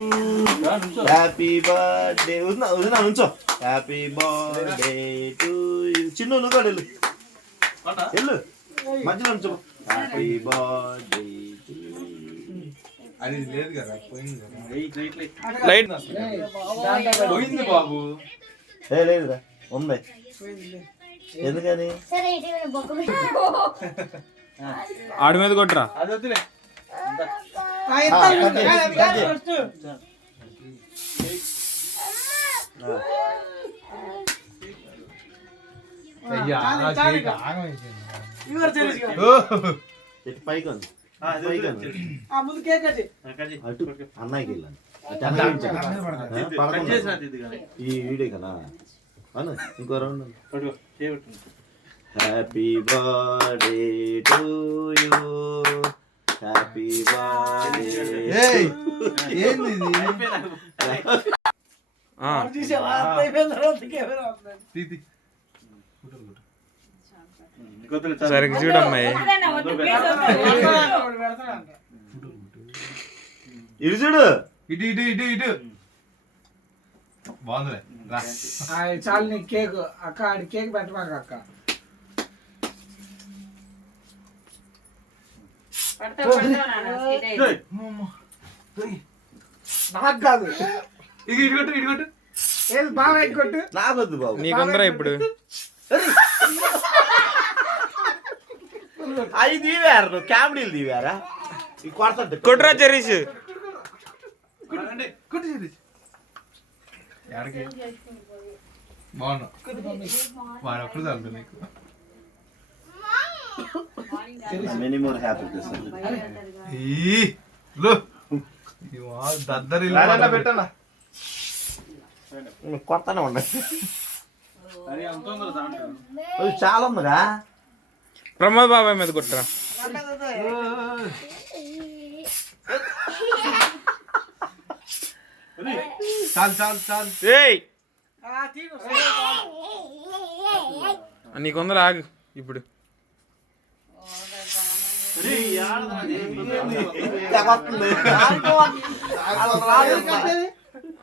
Happy birthday వదినా నుంచో. Happy birthday to you. Chinnu నువ్వు కూడా వెళ్ళు వెళ్ళు మధ్యలో నుంచో. Happy birthday to you. అది లేదు కదా, పోయింది కదా. లైట్ పోయింది బాబు. లేదురా ఉంది. ఎందుకని ఆడి మీద కొట్టరా. అది వద్దులే. పైకి ఉంది అటు అన్నయ్యకి వెళ్ళాను ఈ వీడియో కదా అను ఇంకో round. Happy birthday to you. Happy birthday. ఏంది సరిగ్గా చూడమ్మాయి. ఇటు చూడు. ఇటు ఇటు ఇటు ఇటు బాగుందిలే. చాలు నీ కేక్ అక్క. ఆడి కేక్ పెట్టమాక అక్క. నాకు కాదు, ఇటు ఇటు కొట్టు ఇటు కొట్టు. ఏది బాగా కొట్టు. నాకొద్దు బాబు. నీకుందరా ఇప్పుడు. అవి దీవారు నువ్వు కామెడీలు దీవారా కొడతా. కొట్టురా చెరీష్. బాగున్నా వాడు ఒక్కడు చాలు నీకు. మెనీ మోర్ హ్యాపీ దద్దరి పెట్టానా కొడతానే ఉండ. చాలా ఉందిరా. ప్రమోద్ బాబాయ్ మీద కొట్టరా. చాలు చాలు చాలు. ఏయ్ నీకుందరా ఆగు ఇప్పుడు.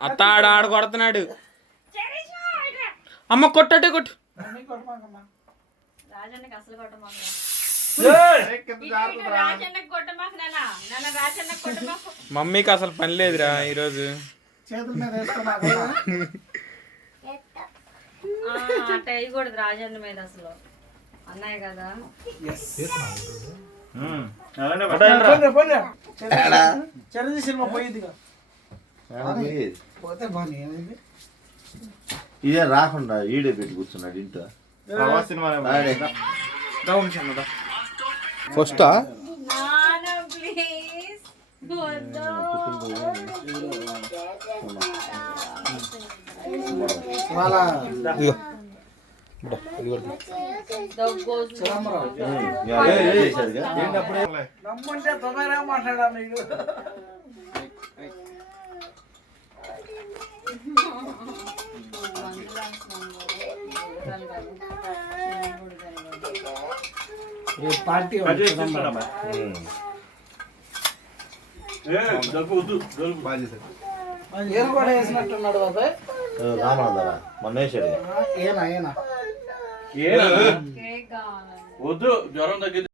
అత్తాడు ఆడు కొడుతున్నాడు. అమ్మ కొట్టటే కొట్టు. మమ్మీకి అసలు పని లేదురా ఈరోజు. చేతుల మీద వేసుకున్నాక అట్ట వేయకూడదు రాజన్న మీద అసలు. అన్నాయి కదా చిరంజీవి సినిమా పోయింది పోతే బాగా. ఇదే రాకుండా ఈడే పెట్టి కూర్చున్నాడు ఇంట్లో. ఫస్టా ప్లీజ్ నమ్మంటే తొందరగా మాట్లాడా నీకు. పార్టీ ఏం కూడా వేసినట్టున్నాడు బాబాయ్. రామనాథరా మొన్న వేసాడు. ఏనా కేక్ కావాలి. వద్దు జ్వరం తగ్గింది.